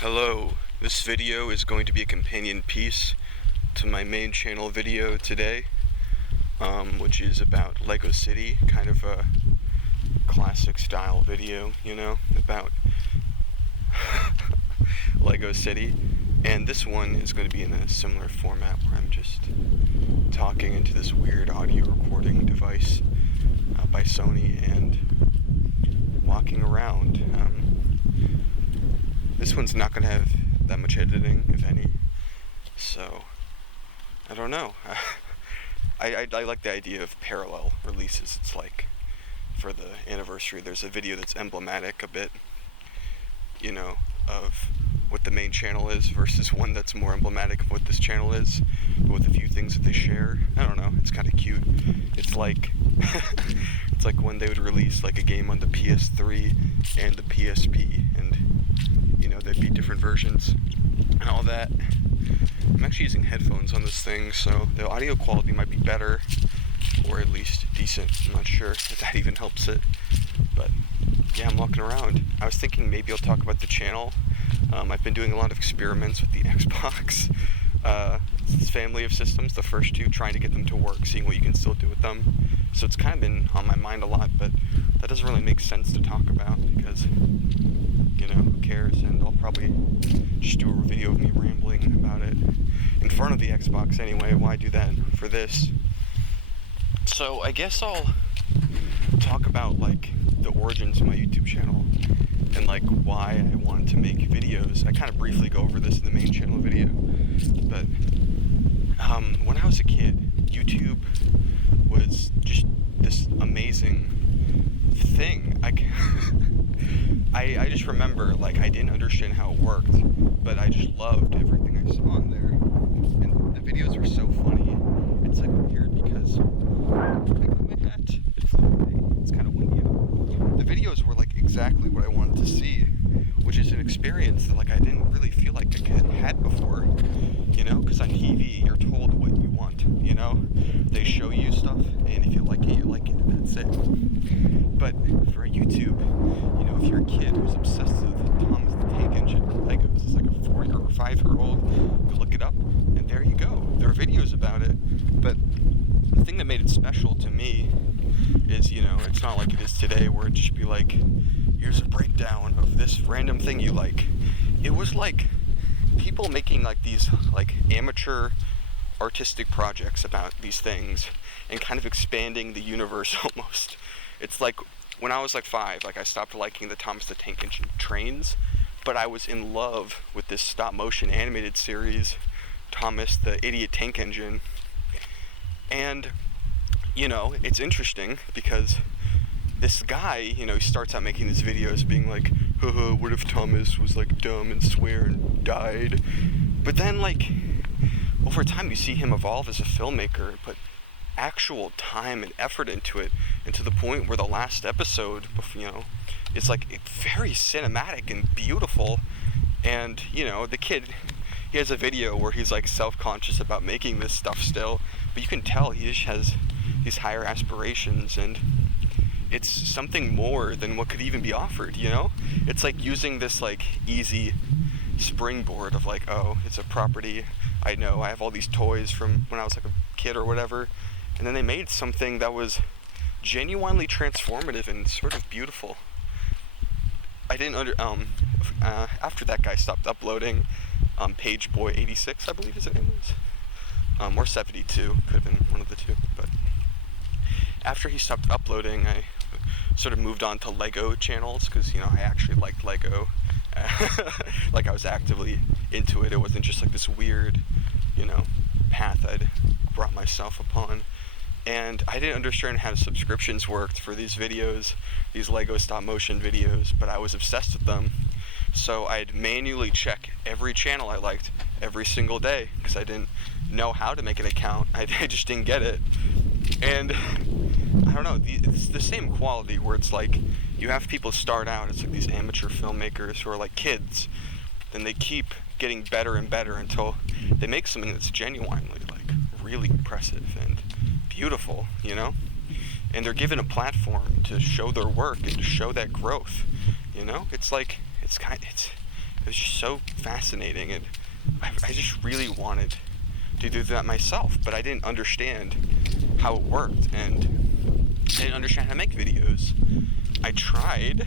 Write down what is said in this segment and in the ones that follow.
Hello, this video is going to be a companion piece to my main channel video today, which is about Lego City, kind of a classic style video, about Lego City. And this one is going to be in a similar format where I'm just talking into this weird audio recording device by Sony and walking around. This one's not going to have that much editing, if any, so I don't know. I like the idea of parallel releases. It's like, for the anniversary, there's a video that's emblematic a bit, of what the main channel is versus one that's more emblematic of what this channel is, but with a few things that they share. I don't know, it's kind of cute. It's like it's like when they would release like a game on the PS3 and the PSP, and there'd be different versions and all that. I'm actually using headphones on this thing, so the audio quality might be better, or at least decent. I'm not sure if that even helps it, but yeah, I'm walking around. I was thinking maybe I'll talk about the channel. I've been doing a lot of experiments with the Xbox this family of systems, the first two, trying to get them to work, seeing what you can still do with them. So it's kind of been on my mind a lot, but that doesn't really make sense to talk about because, who cares? And I'll probably just do a video of me rambling about it in front of the Xbox anyway. Why do that for this? So I guess I'll talk about like the origins of my YouTube channel and like why I wanted to make videos. I kind of briefly go over this in the main channel video, but when I was a kid, YouTube was just this amazing thing. I just remember, like, I didn't understand how it worked, but I just loved everything I saw on there, and the videos were so funny. It's like weird because my hat, it flew away. It's kind of windy out. The videos were like exactly what I wanted to see, which is an experience that like I didn't really feel like I had before, because on TV you're told what you want, they show you stuff, and if you like it, you like it, and that's it. But for YouTube, if you're a kid who's obsessed with Thomas the Tank Engine or Legos, it's like a 4 or 5 year old, you look it up, and there you go. There are videos about it, but the thing that made it special to me is, it's not like it is today where it'd just be like, here's a breakdown of this random thing you like. It was like people making like these like amateur artistic projects about these things and kind of expanding the universe almost. It's like when I was like 5, like I stopped liking the Thomas the Tank Engine trains, but I was in love with this stop motion animated series, Thomas the Idiot Tank Engine. And it's interesting because this guy, he starts out making these videos being like, haha, what if Thomas was like dumb and swear and died? But then like over time you see him evolve as a filmmaker, put actual time and effort into it, and to the point where the last episode, it's like very cinematic and beautiful. And the kid, he has a video where he's like self-conscious about making this stuff still, but you can tell he just has these higher aspirations, and it's something more than what could even be offered. It's like using this like easy springboard of like, oh, it's a property, I know I have all these toys from when I was like a kid or whatever, and then they made something that was genuinely transformative and sort of beautiful. I didn't after that guy stopped uploading, Pageboy86, I believe his name was, or 72, could have been one of the two, but after he stopped uploading, I sort of moved on to Lego channels, because, I actually liked Lego. Like, I was actively into it. It wasn't just like this weird, path I'd brought myself upon. And I didn't understand how subscriptions worked for these videos, these Lego stop motion videos, but I was obsessed with them. So I'd manually check every channel I liked every single day, because I didn't know how to make an account. I just didn't get it. And I don't know, it's the same quality where it's like you have people start out as like these amateur filmmakers who are like kids, then they keep getting better and better until they make something that's genuinely like really impressive and beautiful, and they're given a platform to show their work and to show that growth. It's like it's was just so fascinating, and I just really wanted to do that myself, but I didn't understand how it worked, and I didn't understand how to make videos. I tried.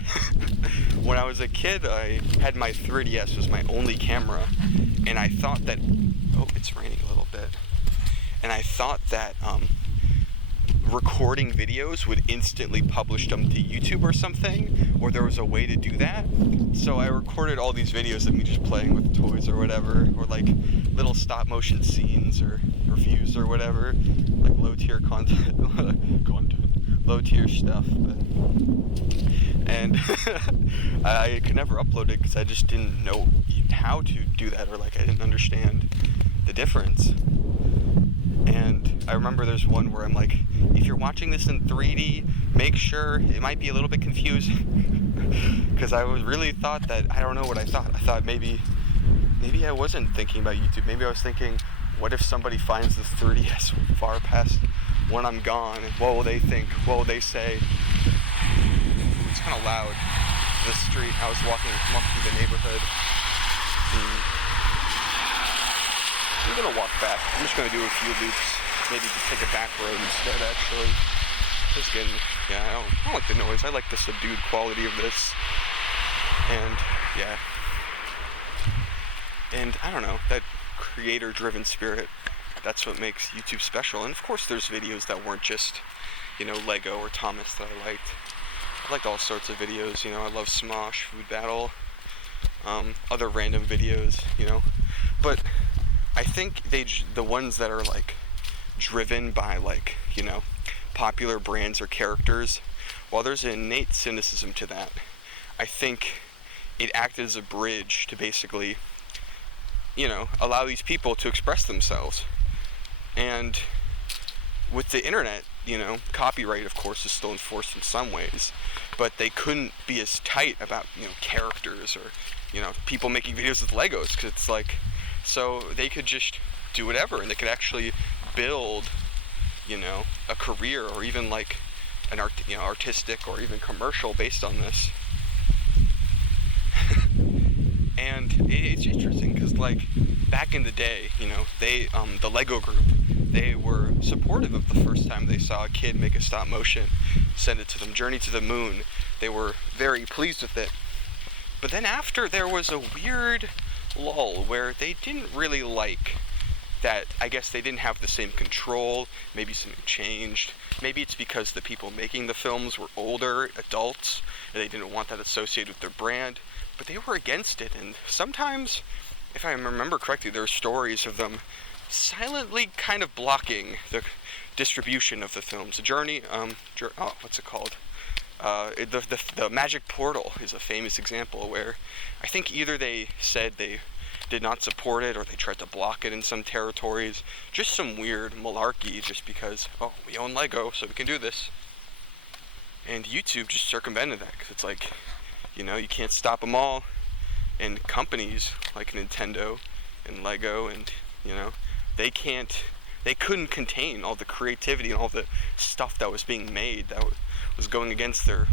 When I was a kid, I had my 3DS was my only camera, and I thought that, oh, it's raining a little bit, and I thought that recording videos would instantly publish them to YouTube or something, or there was a way to do that. So I recorded all these videos of me just playing with toys or whatever, or like little stop motion scenes or reviews or whatever, like low tier content, low tier stuff. And I could never upload it because I just didn't know how to do that, or like I didn't understand the difference. And I remember there's one where I'm like, if you're watching this in 3D, make sure, it might be a little bit confusing, because I really thought that, I don't know what I thought. I thought maybe I wasn't thinking about YouTube. Maybe I was thinking, what if somebody finds this 3DS far past when I'm gone? What will they think? What will they say? It's kind of loud. The street, I was walking through the neighborhood. I'm gonna walk back. I'm just gonna do a few loops. Maybe just take a back road instead, actually. Just getting, yeah, I don't like the noise. I like the subdued quality of this. And, yeah. And, I don't know, that creator-driven spirit, that's what makes YouTube special. And, of course, there's videos that weren't just, Lego or Thomas that I liked. I liked all sorts of videos, I love Smosh, Food Battle, other random videos, But I think the ones that are like driven by like, popular brands or characters, while there's an innate cynicism to that, I think it acted as a bridge to basically, allow these people to express themselves. And with the internet, copyright of course is still enforced in some ways, but they couldn't be as tight about, characters or, people making videos with Legos, because it's like, so they could just do whatever, and they could actually build, a career, or even like an artistic or even commercial based on this. And it's interesting because, like, back in the day, they, the Lego group, they were supportive of the first time they saw a kid make a stop motion, send it to them, Journey to the Moon. They were very pleased with it. But then after, there was a weird lull where they didn't really like that. I guess they didn't have the same control. Maybe something changed. Maybe it's because the people making the films were older adults and they didn't want that associated with their brand, but they were against it. And sometimes, if I remember correctly, there are stories of them silently kind of blocking the distribution of the films. What's it called? The Magic Portal is a famous example where I think either they said they did not support it or they tried to block it in some territories. Just some weird malarkey just because, oh, we own Lego, so we can do this. And YouTube just circumvented that because it's like, you can't stop them all. And companies like Nintendo and Lego and, they couldn't contain all the creativity and all the stuff that was being made that was going against their,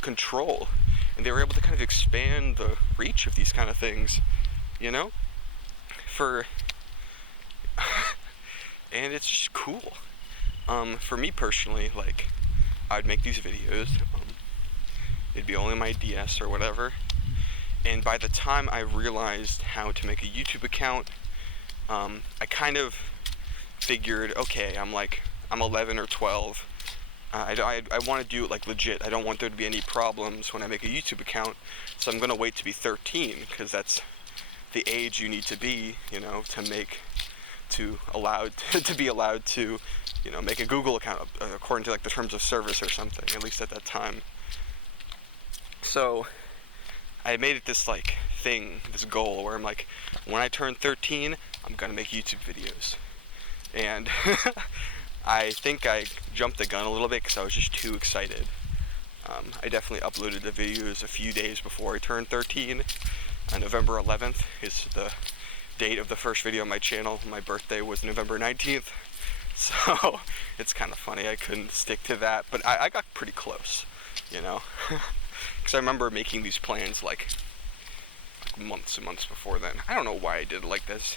control. And they were able to kind of expand the reach of these kind of things, and it's just cool. For me personally, like, I'd make these videos, it'd be only my DS or whatever, and by the time I realized how to make a YouTube account, I kind of figured, okay, I'm 11 or 12, I want to do it like legit. I don't want there to be any problems when I make a YouTube account, so I'm going to wait to be 13, because that's the age you need to be, to be allowed to, make a Google account according to like the terms of service or something, at least at that time. So I made it this like thing, this goal where I'm like, when I turn 13, I'm gonna make YouTube videos. And I think I jumped the gun a little bit because I was just too excited. I definitely uploaded the videos a few days before I turned 13. November 11th is the date of the first video on my channel. My birthday was November 19th, so it's kind of funny I couldn't stick to that, but I got pretty close, because I remember making these plans like like months and months before then. I don't know why I did it like this.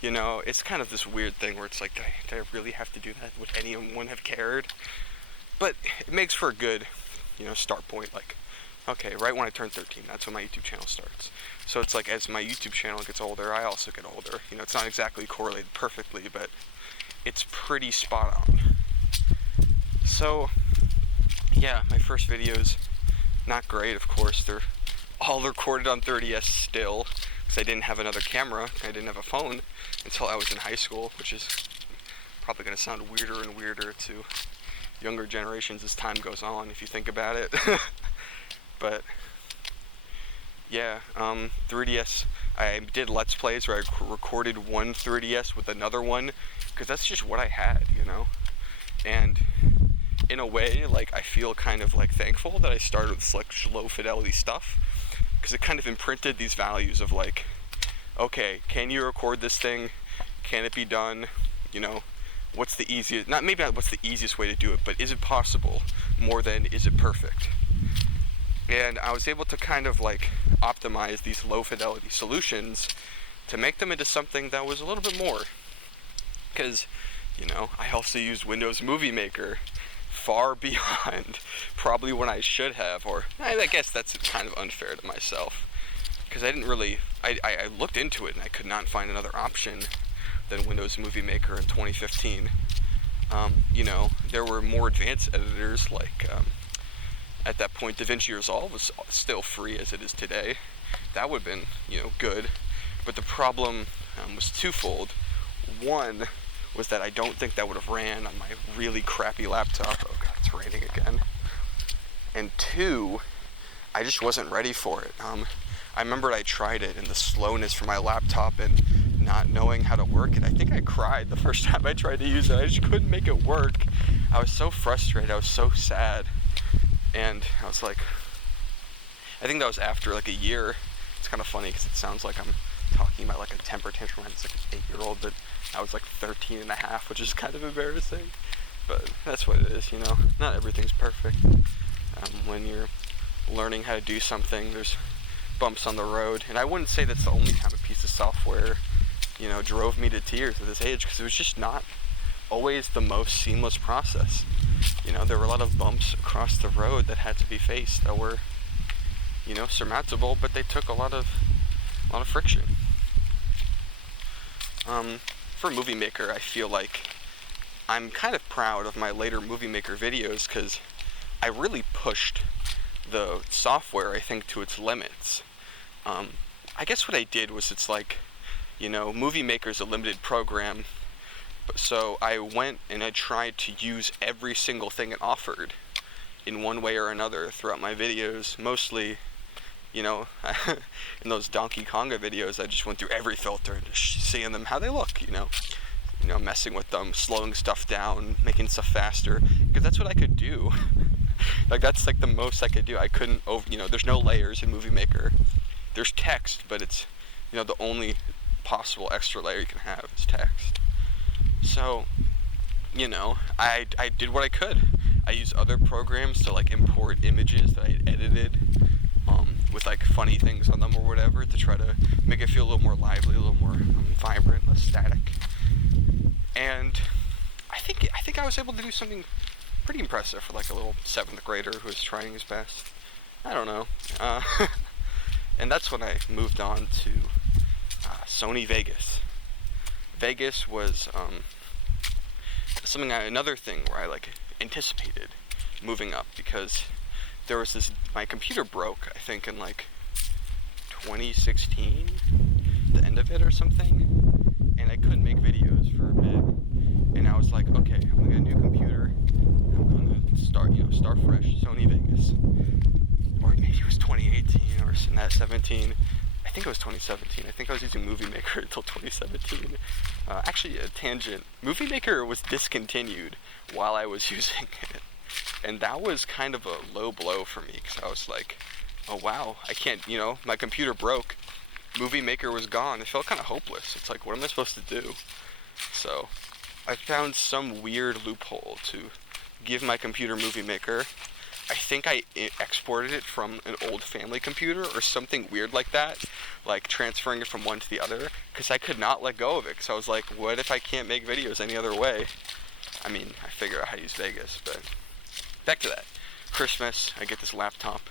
You know, it's kind of this weird thing where it's like, did I really have to do that? Would anyone have cared? But it makes for a good, start point. Like, okay, right when I turn 13, that's when my YouTube channel starts. So it's like, as my YouTube channel gets older, I also get older. You know, it's not exactly correlated perfectly, but it's pretty spot on. So, yeah, my first videos, not great, of course. They're all recorded on 30S still, because I didn't have another camera. I didn't have a phone until I was in high school, which is probably going to sound weirder and weirder to younger generations as time goes on, if you think about it. But yeah, 3DS, I did Let's Plays where I recorded one 3DS with another one, because that's just what I had, and in a way, like, I feel kind of like thankful that I started with like low fidelity stuff, because it kind of imprinted these values of like, okay, can you record this thing? Can it be done? What's the easiest, not what's the easiest way to do it, but is it possible more than is it perfect? And I was able to kind of like optimize these low fidelity solutions to make them into something that was a little bit more. Because, I also used Windows Movie Maker far beyond probably when I should have, or I guess that's kind of unfair to myself. Because I didn't really, I looked into it and I could not find another option than Windows Movie Maker in 2015. There were more advanced editors, like, at that point, DaVinci Resolve was still free as it is today. That would have been, good. But the problem was twofold. One was that I don't think that would have ran on my really crappy laptop. Oh god, it's raining again. And two, I just wasn't ready for it. I remembered I tried it, and the slowness for my laptop and not knowing how to work it, I think I cried the first time I tried to use it. I just couldn't make it work. I was so frustrated, I was so sad. And I was like, I think that was after like a year. It's kind of funny because it sounds like I'm talking about like a temper tantrum when it's like an 8-year-old, but I was like 13 and a half, which is kind of embarrassing. But that's what it is, Not everything's perfect. When you're learning how to do something, there's bumps on the road. And I wouldn't say that's the only time a piece of software, drove me to tears at this age, because it was just not always the most seamless process. There were a lot of bumps across the road that had to be faced that were, surmountable, but they took a lot of friction. For Movie Maker, I feel like I'm kind of proud of my later Movie Maker videos, because I really pushed the software, I think, to its limits. I guess what I did was, it's like, Movie Maker's a limited program, so I went and I tried to use every single thing it offered in one way or another throughout my videos. Mostly, in those Donkey Konga videos, I just went through every filter and just seeing them how they look, messing with them, slowing stuff down, making stuff faster, because that's what I could do. Like, that's like the most I could do. I couldn't there's no layers in Movie Maker. There's text, but it's, the only possible extra layer you can have is text. So, I did what I could. I used other programs to like import images that I had edited, with like funny things on them or whatever, to try to make it feel a little more lively, a little more vibrant, less static. And I think I was able to do something pretty impressive for like a little 7th grader who was trying his best. I don't know. And that's when I moved on to Sony Vegas. Vegas was another thing where I like anticipated moving up, because there was my computer broke, I think in like 2016, the end of it or something, and I couldn't make videos for a bit, and I was like, okay, I'm gonna get a new computer, I'm gonna start fresh, Sony Vegas, or maybe it was 2018 or 17, I think it was 2017. I think I was using Movie Maker until 2017. Actually, a tangent. Movie Maker was discontinued while I was using it. And that was kind of a low blow for me, because I was like, oh wow, I can't, my computer broke. Movie Maker was gone. It felt kind of hopeless. It's like, what am I supposed to do? So, I found some weird loophole to give my computer Movie Maker, I think I exported it from an old family computer or something weird like that, like transferring it from one to the other, because I could not let go of it, because I was like, what if I can't make videos any other way? I mean, I figured out how to use Vegas, but back to that. Christmas, I get this laptop.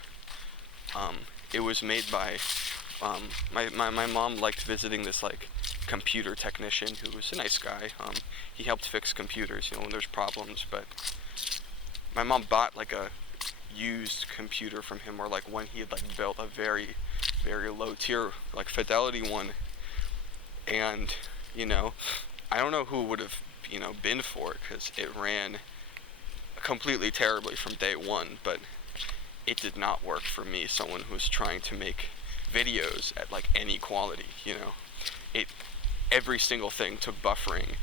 It was made by, my mom liked visiting this, like, computer technician who was a nice guy. He helped fix computers, when there's problems, but my mom bought, like, a used computer from him, or, like, one he had, like, built a very, very low tier, like, fidelity one, and, I don't know who would have, been for it, because it ran completely terribly from day one, but it did not work for me, someone who was trying to make videos at, like, any quality, every single thing took buffering.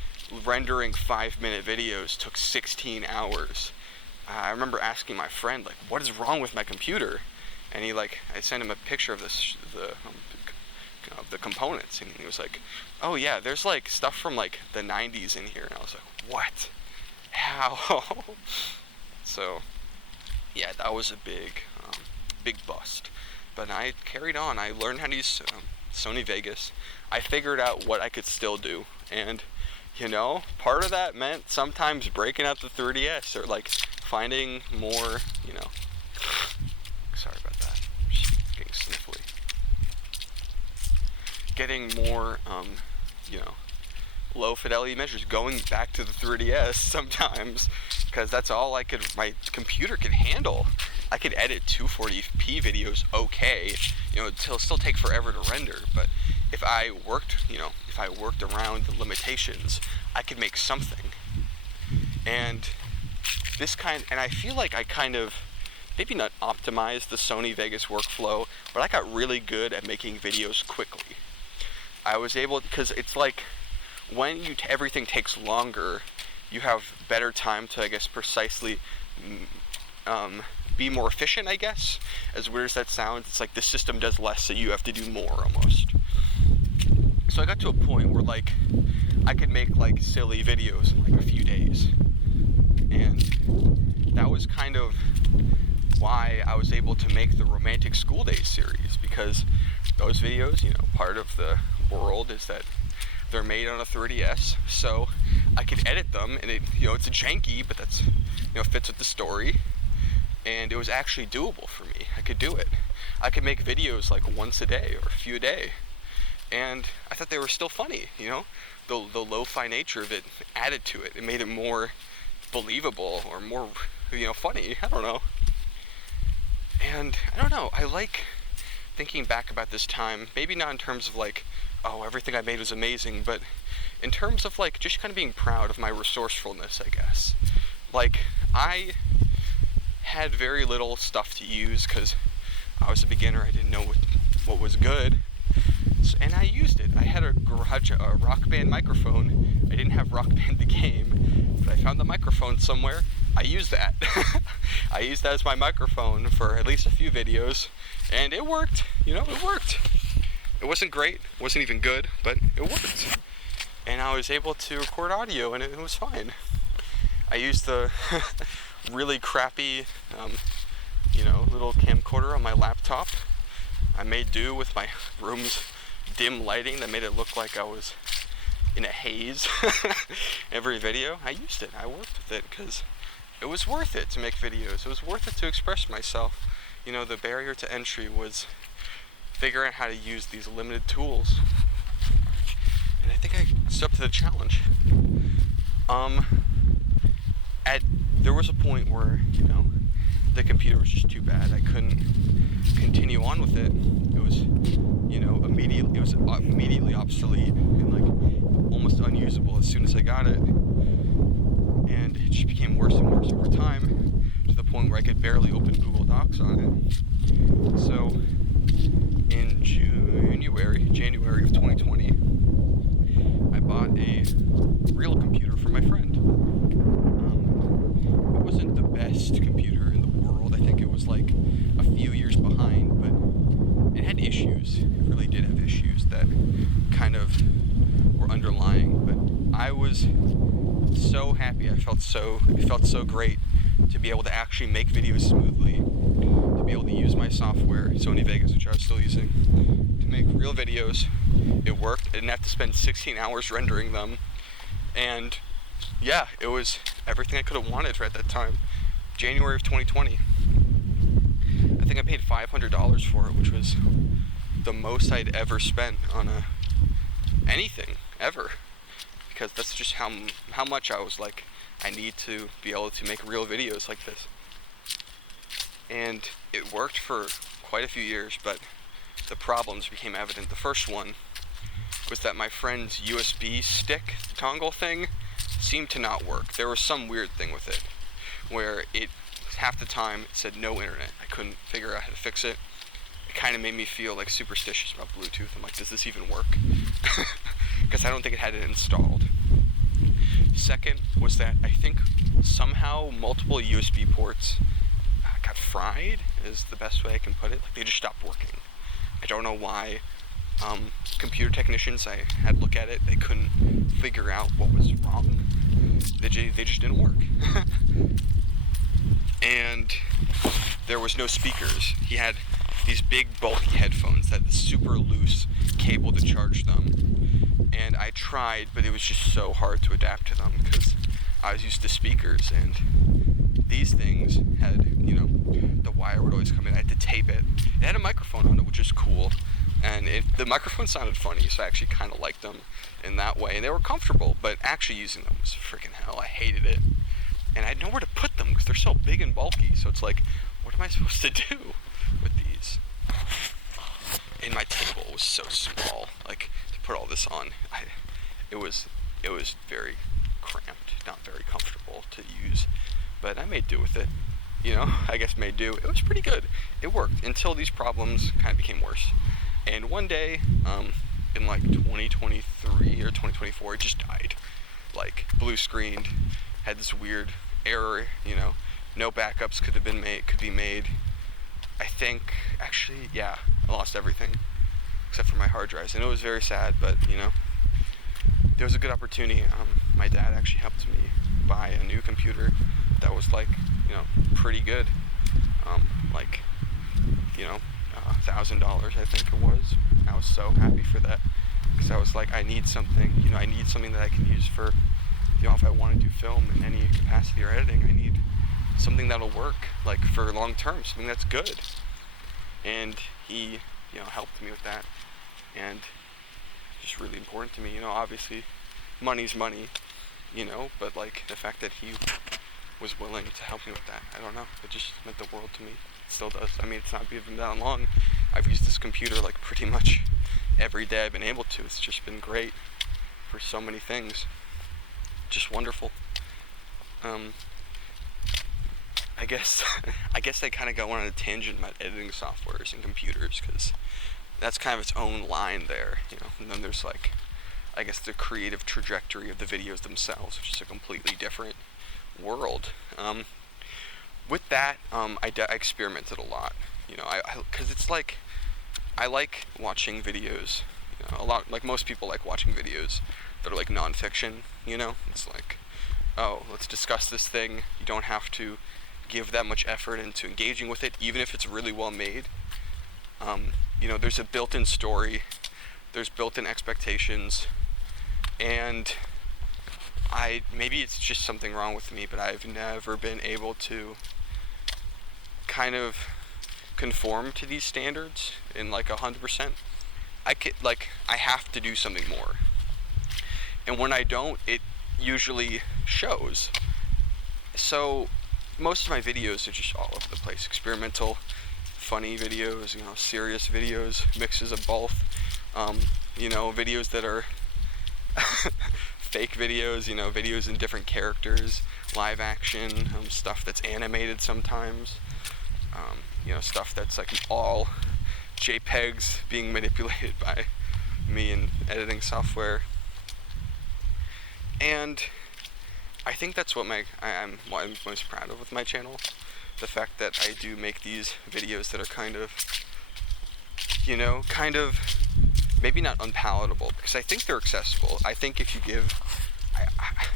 Rendering 5-minute videos took 16 hours. I remember asking my friend, like, what is wrong with my computer? And I sent him a picture of the components, and he was like, oh yeah, there's, like, stuff from, like, the 90s in here. And I was like, what? How? So, yeah, that was a big bust. But I carried on. I learned how to use Sony Vegas. I figured out what I could still do, and part of that meant sometimes breaking out the 3DS, or like finding more, sorry about that, just getting sniffly, getting more, low fidelity measures, going back to the 3DS sometimes, because that's all my computer could handle. I could edit 240p videos okay, it'll still take forever to render, but if I worked around the limitations, I could make something. And I feel like I kind of, maybe not optimized the Sony Vegas workflow, but I got really good at making videos quickly. I was able, because it's like, when everything takes longer, you have better time to, I guess, precisely, be more efficient, I guess. As weird as that sounds, it's like the system does less, so you have to do more, almost. So I got to a point where, like, I could make, like, silly videos in, like, a few days. And that was kind of why I was able to make the Romantic School Days series, because those videos, part of the world is that they're made on a 3DS, so I could edit them, and it's janky, but that's, fits with the story, and it was actually doable for me. I could do it. I could make videos, like, once a day, or a few a day, and I thought they were still funny, the lo-fi nature of it added to it. It made it more believable, or more, funny, I don't know. And, I don't know, I like thinking back about this time, maybe not in terms of, like, oh, everything I made was amazing, but in terms of, like, just kind of being proud of my resourcefulness, I guess. Like, I had very little stuff to use, because I was a beginner, I didn't know what was good, and I used it. I had a Rock Band microphone. I didn't have Rock Band the game, but I found the microphone somewhere. I used that. I used that as my microphone for at least a few videos, and it worked, it worked. It wasn't great, wasn't even good, but it worked. And I was able to record audio, and it was fine. I used the really crappy, little camcorder on my laptop. I made do with my room's dim lighting that made it look like I was in a haze every video. I used it, I worked with it, because it was worth it to make videos. It was worth it to express myself. The barrier to entry was figuring out how to use these limited tools. And I think I stood up to the challenge. There was a point where, the computer was just too bad. I couldn't continue on with it. It was, immediately obsolete and, like, almost unusable as soon as I got it. And it just became worse and worse over time, to the point where I could barely open Google Docs on it. So, in January of 2020, I bought a real computer for my friend. It wasn't the best computer in the world. I think it was, like, a few years behind, but it had issues. It really did have issues that kind of were underlying, but I was so happy. It felt so great to be able to actually make videos smoothly, to be able to use my software, Sony Vegas, which I was still using, to make real videos. It worked. I didn't have to spend 16 hours rendering them, and yeah, it was everything I could have wanted for at that time. January of 2020. I think I paid $500 for it, which was the most I'd ever spent on anything ever, because that's just how much I was like, I need to be able to make real videos like this. And it worked for quite a few years, but the problems became evident. The first one was that my friend's USB stick dongle thing seemed to not work. There was some weird thing with it where it, half the time, it said no internet. I couldn't figure out how to fix it. It kind of made me feel like superstitious about Bluetooth. I'm like, does this even work? Because I don't think it had it installed. Second was that I think somehow multiple USB ports got fried, is the best way I can put it. Like, they just stopped working. I don't know why. Computer technicians, I had to look at it, they couldn't figure out what was wrong. They just didn't work. And there was no speakers. He had these big bulky headphones that had this super loose cable to charge them. And I tried, but it was just so hard to adapt to them because I was used to speakers, and these things had, you know, the wire would always come in. I had to tape it. It had a microphone on it, which is cool. And the microphone sounded funny, so I actually kind of liked them in that way. And they were comfortable, but actually using them was freaking hell. I hated it. And I had nowhere to put them because they're so big and bulky. So it's like, what am I supposed to do with these? And my table was so small. Like, to put all this on, it was very cramped, not very comfortable to use. But I made do with it. You know, I guess made do. It was pretty good. It worked until these problems kind of became worse. And one day, in like 2023 or 2024, it just died. Like, blue screened, had this weird error, you know, no backups could be made. I think, actually, yeah, I lost everything except for my hard drives, and it was very sad, but, you know, there was a good opportunity. My dad actually helped me buy a new computer that was, like, you know, pretty good, like, you know, $1,000, I think it was. I was so happy for that, because I was like, I need something, you know, I need something that I can use for, you know, if I want to do film in any capacity or editing, I need something that'll work, like, for long term, something that's good. And he, you know, helped me with that, and just really important to me, you know, obviously, money's money, you know, but, like, the fact that he was willing to help me with that, I don't know, it just meant the world to me. It still does. I mean, it's not even that long. I've used this computer, like, pretty much every day I've been able to. It's just been great for so many things. Just wonderful. I guess I kind of got on a tangent about editing softwares and computers, because that's kind of its own line there, you know. And then there's, like, I guess the creative trajectory of the videos themselves, which is a completely different world. With that, I experimented a lot, you know, because it's like, I like watching videos, you know, a lot, like most people like watching videos that are like nonfiction, you know. It's like, oh, let's discuss this thing. You don't have to give that much effort into engaging with it, even if it's really well made. You know, there's a built-in story, there's built-in expectations, and maybe it's just something wrong with me, but I've never been able to kind of conform to these standards in like 100%. I have to do something more. And when I don't, it usually shows. So most of my videos are just all over the place. Experimental, funny videos, you know, serious videos, mixes of both. You know, videos that are fake videos, you know, videos in different characters, live action, stuff that's animated sometimes, you know, stuff that's like all JPEGs being manipulated by me in editing software. And I think that's what I'm most proud of with my channel, the fact that I do make these videos that are kind of, you know, maybe not unpalatable, because I think they're accessible. I think if you give,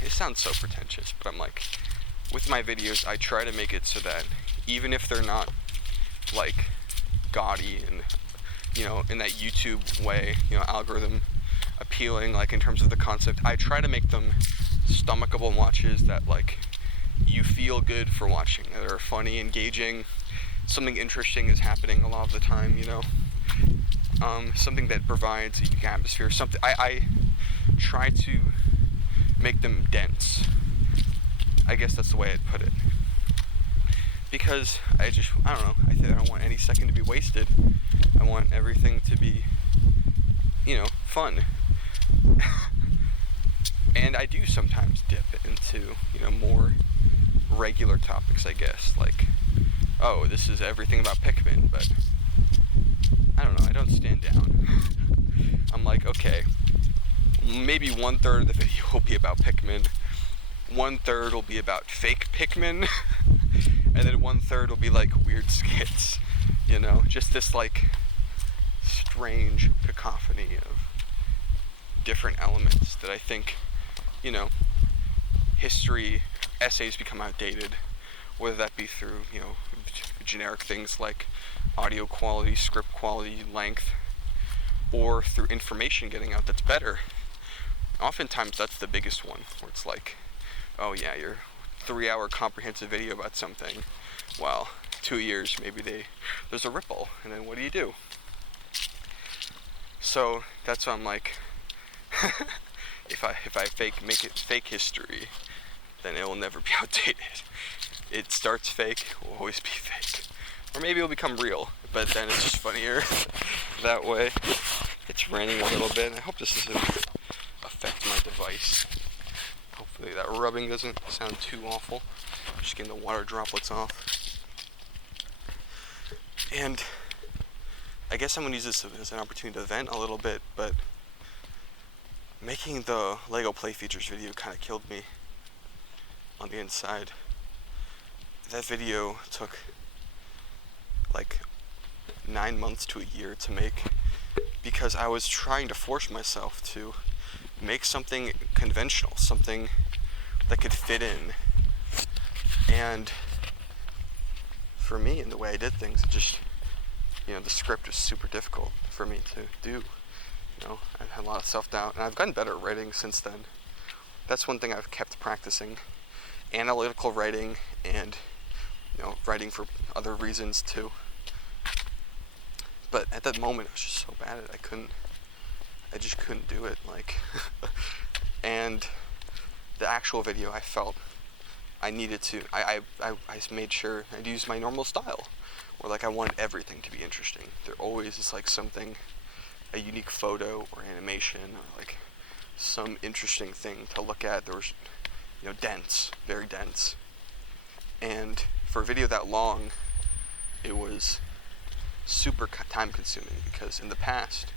it sounds so pretentious, but I'm like, with my videos, I try to make it so that even if they're not like gaudy and, you know, in that YouTube way, you know, algorithm appealing, like in terms of the concept, I try to make them stomachable watches that like you feel good for watching, that are funny, engaging, something interesting is happening a lot of the time, you know, something that provides a unique atmosphere, something, I try to make them dense. I guess that's the way I'd put it. Because I don't know, I think I don't want any second to be wasted. I want everything to be, you know, fun. And I do sometimes dip into, you know, more regular topics, I guess, like, oh, this is everything about Pikmin, but I don't know, I don't stand down. I'm like, okay, maybe 1/3 of the video will be about Pikmin, 1/3 will be about fake Pikmin, and then 1/3 will be like weird skits, you know, just this like strange cacophony of different elements that I think, you know, history essays become outdated, whether that be through, you know, generic things like audio quality, script quality, length, or through information getting out that's better. Oftentimes that's the biggest one, where it's like, oh yeah, your 3-hour comprehensive video about something, well, 2 years, maybe there's a ripple, and then what do? So that's why I'm like, if I make it fake history, then it will never be outdated. It starts fake, it will always be fake. Or maybe it'll become real, but then it's just funnier that way. It's raining a little bit. I hope this doesn't affect my device. Hopefully that rubbing doesn't sound too awful. Just getting the water droplets off. And I guess I'm going to use this as an opportunity to vent a little bit, but making the Lego Play Features video kind of killed me on the inside. That video took like 9 months to a year to make, because I was trying to force myself to make something conventional, something that could fit in. And for me, in the way I did things, it just, you know, the script was super difficult for me to do. You know, I had a lot of self-doubt, and I've gotten better at writing since then. That's one thing I've kept practicing. Analytical writing and, you know, writing for other reasons too. But at that moment, I was just so bad at it, I just couldn't do it, like, and the actual video, I felt I needed to, I made sure I'd use my normal style, where like I wanted everything to be interesting. There always is like something, a unique photo or animation, or like some interesting thing to look at. There was, you know, dense, very dense. And for a video that long, it was super time consuming, because in the past,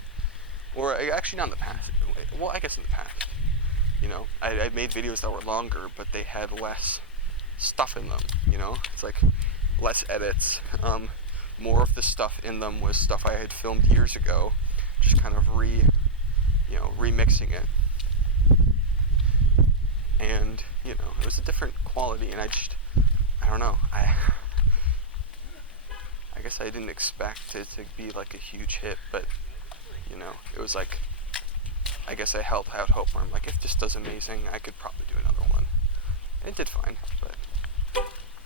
or actually not in the past, well, I guess in the past, you know, I made videos that were longer, but they had less stuff in them, you know, it's like less edits, more of the stuff in them was stuff I had filmed years ago, just kind of remixing it, and, you know, it was a different quality, and I don't know, I guess I didn't expect it to be like a huge hit, but, you know, it was like, I guess I held out hope where I'm like, if this does amazing, I could probably do another one. And it did fine, but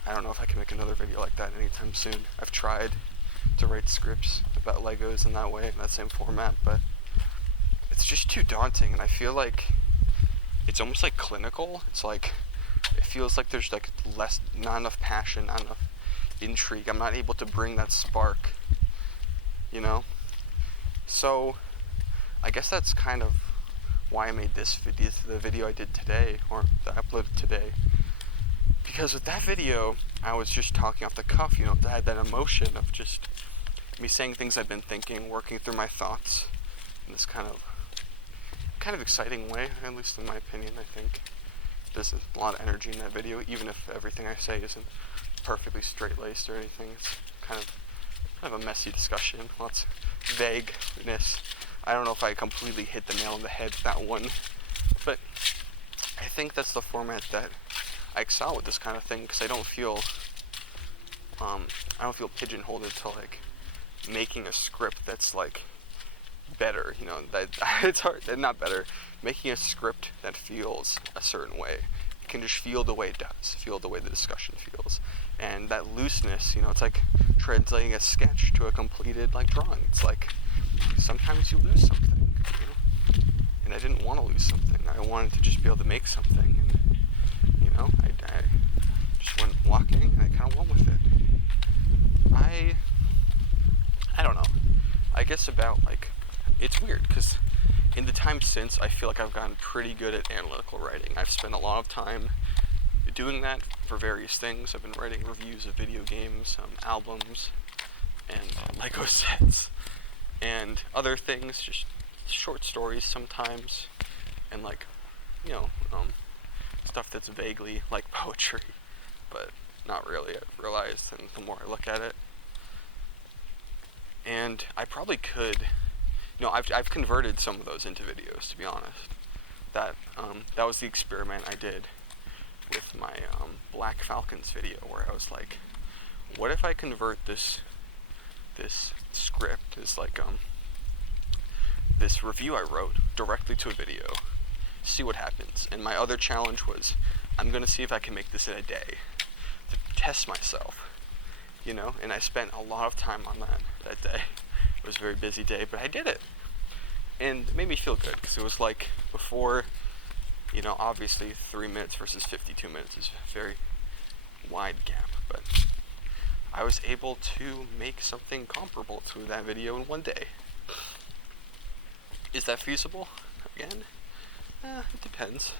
I don't know if I can make another video like that anytime soon. I've tried to write scripts about Legos in that way, in that same format, but it's just too daunting, and I feel like it's almost like clinical. It's like, it feels like there's like not enough passion, not enough intrigue. I'm not able to bring that spark, you know? So I guess that's kind of why I made this video, the video I did today, or that I uploaded today. Because with that video, I was just talking off the cuff, you know, I had that emotion of just me saying things I've been thinking, working through my thoughts in this kind of exciting way, at least in my opinion. I think there's a lot of energy in that video, even if everything I say isn't perfectly straight-laced or anything. It's kind of a messy discussion, lots of vagueness. I don't know if I completely hit the nail on the head with that one, but I think that's the format that I excel with this kind of thing because I don't feel pigeonholed into like making a script that's like better, you know, that it's hard, not better, making a script that feels a certain way. It can just feel the way it does, feel the way the discussion feels. And that looseness, you know, it's like translating a sketch to a completed like drawing. It's like sometimes you lose something, you know? And I didn't want to lose something. I wanted to just be able to make something. And, you know, I just went walking and I kind of went with it. I don't know. I guess about like, it's weird because in the time since, I feel like I've gotten pretty good at analytical writing. I've spent a lot of time doing that for various things. I've been writing reviews of video games, albums, and Lego sets, and other things, just short stories sometimes, and like, you know, stuff that's vaguely like poetry, but not really, I've realized, and the more I look at it. And I probably could, you know, I've converted some of those into videos, to be honest. That was the experiment I did with my Black Falcons video, where I was like, what if I convert this script, this review I wrote directly to a video, see what happens. And my other challenge was, I'm gonna see if I can make this in a day to test myself, you know. And I spent a lot of time on that day. It was a very busy day, but I did it, and it made me feel good because it was like before. You know, obviously 3 minutes versus 52 minutes is a very wide gap, but I was able to make something comparable to that video in one day. Is that feasible? Again? It depends.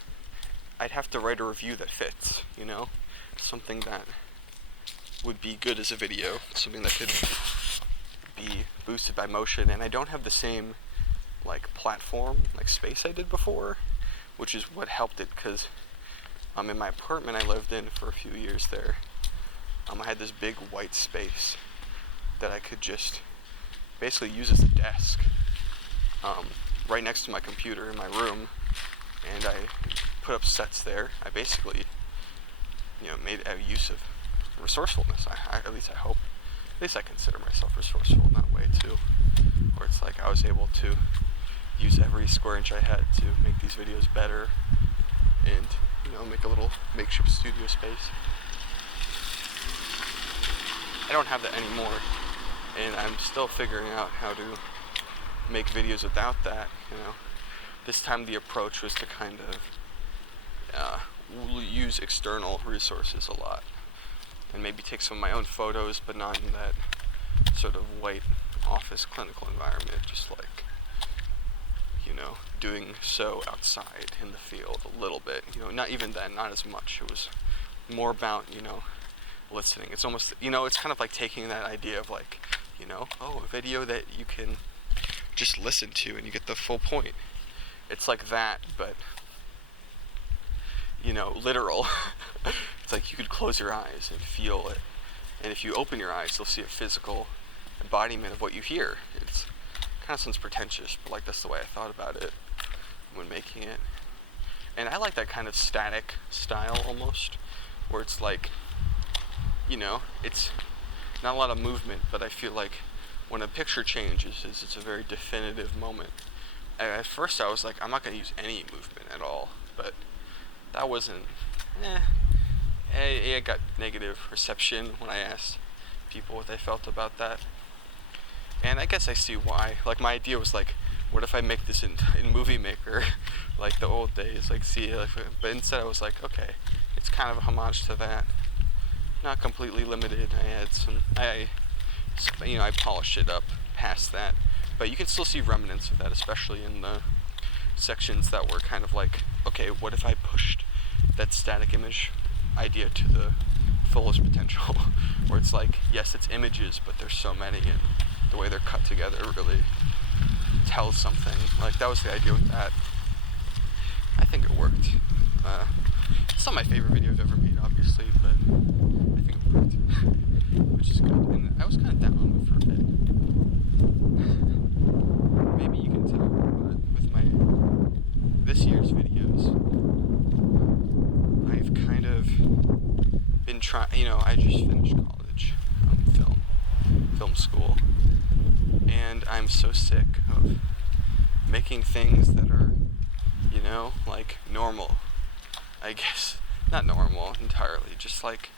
I'd have to write a review that fits, you know? Something that would be good as a video, something that could be boosted by motion, and I don't have the same, like, platform, like, space I did before, which is what helped it, because in my apartment I lived in for a few years there, I had this big white space that I could just basically use as a desk right next to my computer in my room, and I put up sets there. I basically, you know, made a use of resourcefulness. At least I hope. At least I consider myself resourceful in that way too, where it's like I was able to use every square inch I had to make these videos better, and, you know, make a little makeshift studio space. I don't have that anymore, and I'm still figuring out how to make videos without that, you know. This time the approach was to kind of use external resources a lot, and maybe take some of my own photos, but not in that sort of white office clinical environment, just like, you know, doing so outside in the field a little bit, you know, not even then, not as much. It was more about, you know, listening. It's almost, you know, it's kind of like taking that idea of like, you know, oh, a video that you can just listen to and you get the full point. It's like that, but, you know, literal. It's like you could close your eyes and feel it, and if you open your eyes, you'll see a physical embodiment of what you hear. It's kind of sounds pretentious, but like that's the way I thought about it when making it. And I like that kind of static style almost, where it's like, you know, it's not a lot of movement, but I feel like when a picture changes, it's a very definitive moment. And at first I was like, I'm not going to use any movement at all, but that wasn't, I got negative reception when I asked people what they felt about that. And I guess I see why. Like, my idea was like, what if I make this in Movie Maker, like the old days, like but instead I was like, okay, it's kind of a homage to that. Not completely limited. I had I polished it up past that, but you can still see remnants of that, especially in the sections that were kind of like, okay, what if I pushed that static image idea to the fullest potential, where it's like, yes, it's images, but there's so many, and the way they're cut together really tells something. Like, that was the idea with that. I think it worked. It's not my favorite video I've ever made, obviously, but I think it worked, which is good. And I was kind of down on it for a bit. Maybe you can tell, but with this year's videos, I've kind of have been trying, I just finished college, film school, and I'm so sick of making things that are, like normal, I guess. Not normal entirely, just like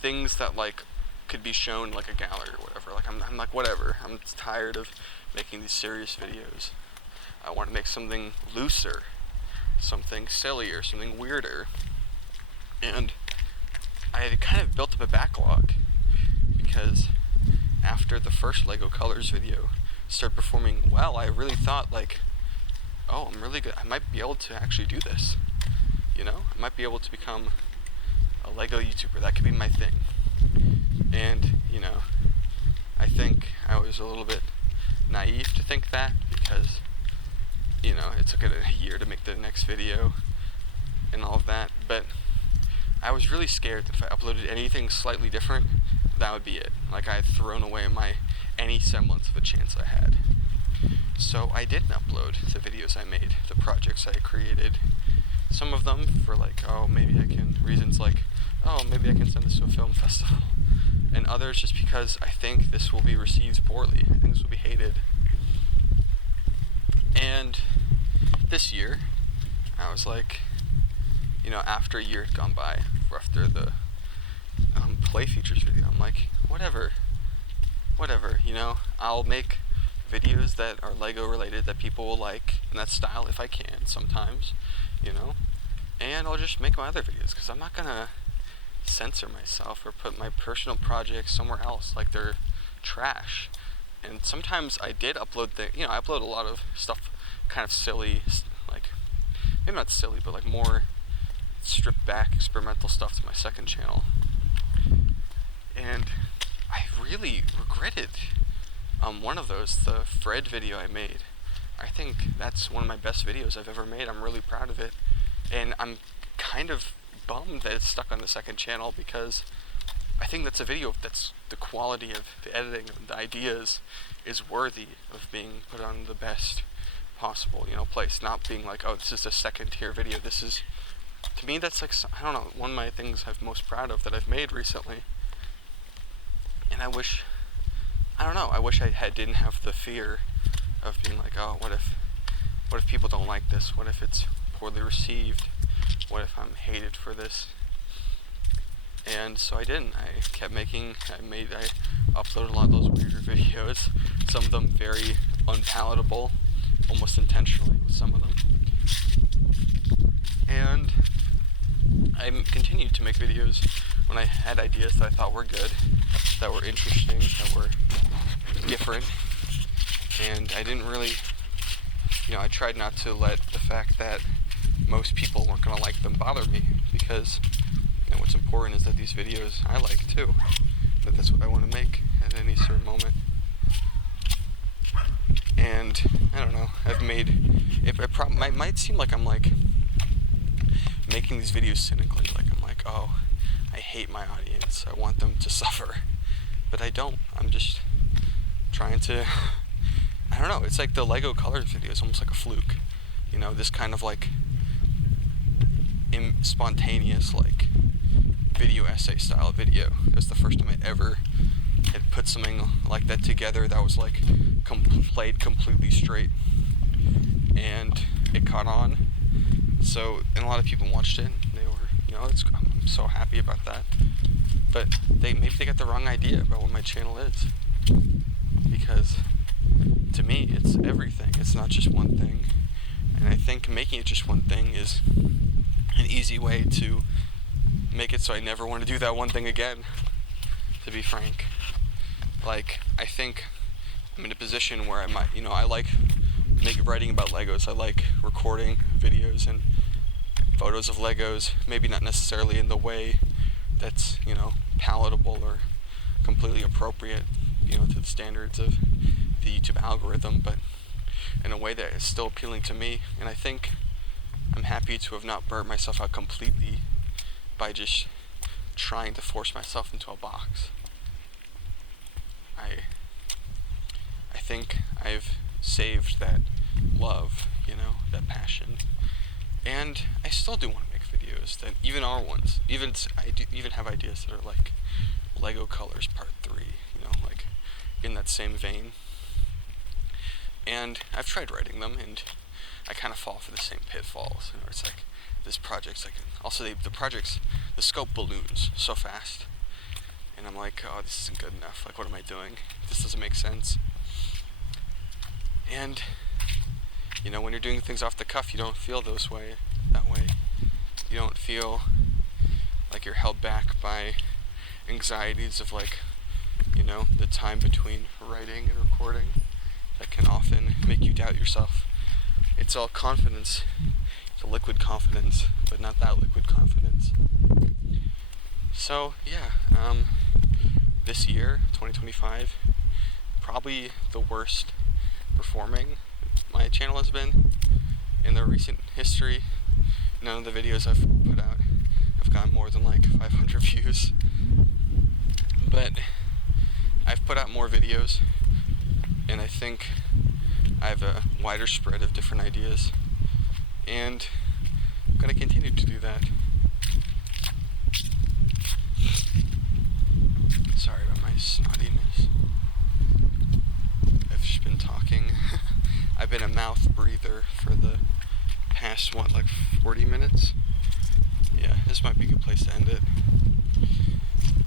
things that like could be shown like a gallery or whatever. Like I'm like, whatever. I'm tired of making these serious videos. I want to make something looser, something sillier, something weirder. And I had kind of built up a backlog because after the first Lego Colors video started performing well, I really thought like, oh, I'm really good. I might be able to actually do this. I might be able to become a Lego YouTuber. That could be my thing. And, I think I was a little bit naive to think that because, it took a year to make the next video and all of that. But I was really scared that if I uploaded anything slightly different, that would be it. Like I had thrown away any semblance of a chance I had. So I didn't upload the videos I made, the projects I created. Some of them for like, reasons like, maybe I can send this to a film festival. And others just because I think this will be received poorly. I think this will be hated. And this year, I was like, after a year had gone by, after the play features video, I'm like, whatever, I'll make videos that are Lego related that people will like in that style if I can sometimes, and I'll just make my other videos because I'm not gonna censor myself or put my personal projects somewhere else like they're trash. And sometimes I did upload I upload a lot of stuff kind of silly, like maybe not silly, but like more stripped back experimental stuff to my second channel. And I really regretted one of those, the Fred video I made. I think that's one of my best videos I've ever made. I'm really proud of it. And I'm kind of bummed that it's stuck on the second channel because I think that's a video that's the quality of the editing and the ideas is worthy of being put on the best possible, place. Not being like, oh, this is a second tier video. This is, to me, that's like, I don't know, one of my things I'm most proud of that I've made recently. And I wish I didn't have the fear of being like, oh, what if people don't like this? What if it's poorly received? What if I'm hated for this? And so I didn't. I kept making, I uploaded a lot of those weirder videos, some of them very unpalatable, almost intentionally with some of them. And I continued to make videos when I had ideas that I thought were good, that were interesting, that were different. And I didn't really, I tried not to let the fact that most people weren't going to like them bother me, because what's important is that these videos I like too, that that's what I want to make at any certain moment. And I don't know, I've made it might seem like I'm like making these videos cynically, like I'm like, oh, I hate my audience, I want them to suffer, but I don't. I'm just trying to, I don't know, it's like the Lego Colors video is almost like a fluke, this kind of like spontaneous like video essay style video. It was the first time I ever had put something like that together that was like played completely straight, and it caught on. So, and a lot of people watched it. They were, I'm so happy about that. But maybe they got the wrong idea about what my channel is, because to me it's everything. It's not just one thing, and I think making it just one thing is an easy way to make it so I never want to do that one thing again, to be frank. Like, I think I'm in a position where I might, I like writing about Legos. I like recording videos and photos of Legos, maybe not necessarily in the way that's, palatable or completely appropriate, to the standards of the YouTube algorithm, but in a way that is still appealing to me. And I think I'm happy to have not burnt myself out completely by just trying to force myself into a box. I think I've saved that love, that passion, and I still do want to make videos than even our ones. I do even have ideas that are like Lego Colors Part 3, you know, like in that same vein. And I've tried writing them, and I kind of fall for the same pitfalls. You know, it's like this project's like, also the scope balloons so fast, and I'm like, oh, this isn't good enough. Like, what am I doing? This doesn't make sense. And you know, when you're doing things off the cuff, you don't feel that way. You don't feel like you're held back by anxieties of, like, you know, the time between writing and recording that can often make you doubt yourself. It's all confidence. It's a liquid confidence, but not that liquid confidence. So yeah, this year, 2025, probably the worst performing my channel has been in the recent history. None of the videos I've put out have gotten more than like 500 views, but I've put out more videos, and I think I have a wider spread of different ideas, and I'm going to continue to do that. Sorry about my snottiness. I've just been talking. I've been a mouth breather for the past, 40 minutes? Yeah, this might be a good place to end it.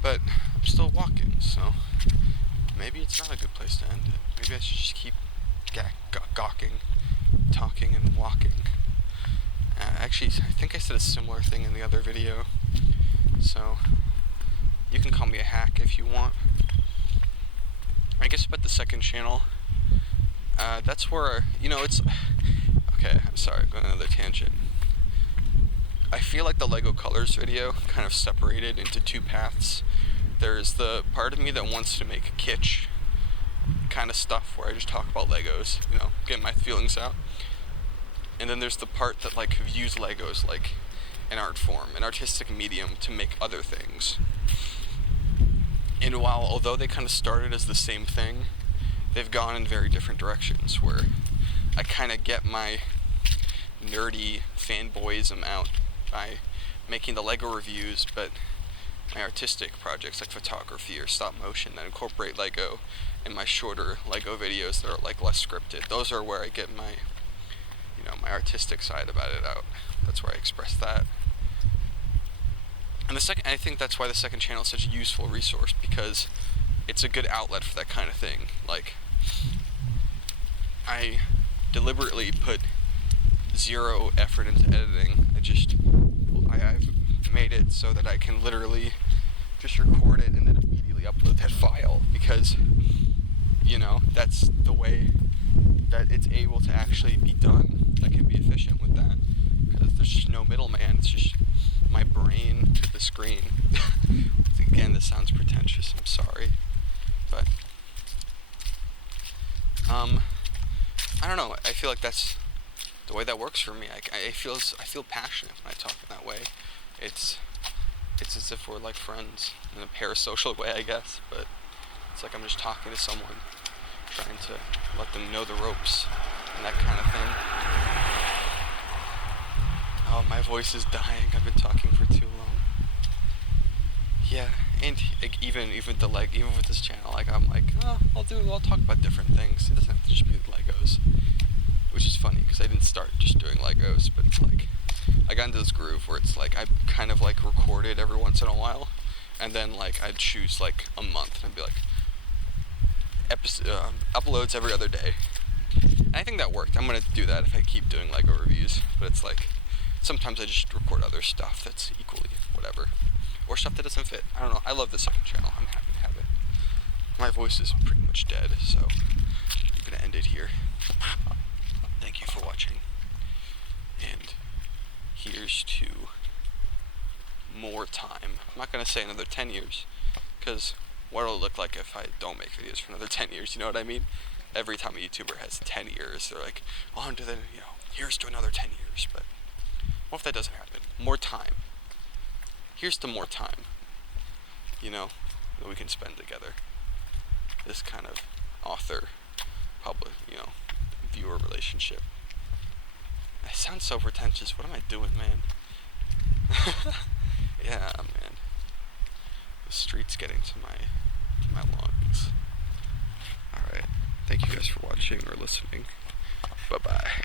But I'm still walking, so maybe it's not a good place to end it. Maybe I should just keep gawking, talking, and walking. Actually, I think I said a similar thing in the other video, so you can call me a hack if you want. I guess about the second channel, that's where, you know, it's... Okay, I'm sorry, I'm going on another tangent. I feel like the Lego Colors video kind of separated into two paths. There's the part of me that wants to make kitsch kind of stuff where I just talk about Legos, you know, get my feelings out. And then there's the part that, like, views Legos like an art form, an artistic medium to make other things. And although they kind of started as the same thing, they've gone in very different directions, where I kind of get my nerdy fanboyism out by making the Lego reviews, but my artistic projects like photography or stop motion that incorporate Lego, and my shorter Lego videos that are like less scripted, those are where I get my, you know, my artistic side about it out. That's where I express that. And I think that's why the second channel is such a useful resource, because it's a good outlet for that kind of thing. Like, I deliberately put zero effort into editing. I've made it so that I can literally just record it and then immediately upload that file, because, you know, that's the way that it's able to actually be done. I can be efficient with that, because there's just no middleman. It's just my brain to the screen. Again, this sounds pretentious, I'm sorry, but I don't know, I feel like that's the way that works for me. I feel passionate when I talk in that way. It's as if we're like friends in a parasocial way, I guess, but it's like I'm just talking to someone, trying to let them know the ropes and that kind of thing. Oh, my voice is dying. I've been talking for too long. Yeah, and like, even with this channel, like, I'm like, oh, I'll talk about different things. It doesn't have to just be Legos, which is funny because I didn't start just doing Legos, but it's like I got into this groove where it's like I kind of like recorded every once in a while, and then like I'd choose like a month and I'd be like uploads every other day. And I think that worked. I'm gonna do that if I keep doing Lego reviews, but it's like sometimes I just record other stuff that's equally whatever, or stuff that doesn't fit. I don't know. I love the second channel. I'm happy to have it. My voice is pretty much dead, so I'm gonna end it here. Thank you for watching, and here's to more time. I'm not gonna say another 10 years, because what will it look like if I don't make videos for another 10 years? You know what I mean? Every time a YouTuber has 10 years, they're like, on to the, you know, here's to another 10 years, but what if that doesn't happen? More time. Here's to more time, you know, that we can spend together. This kind of author, public, you know, viewer relationship. I sound so pretentious. What am I doing, man? Yeah, man. The street's getting to my lungs. Alright. Thank you guys for watching or listening. Bye-bye.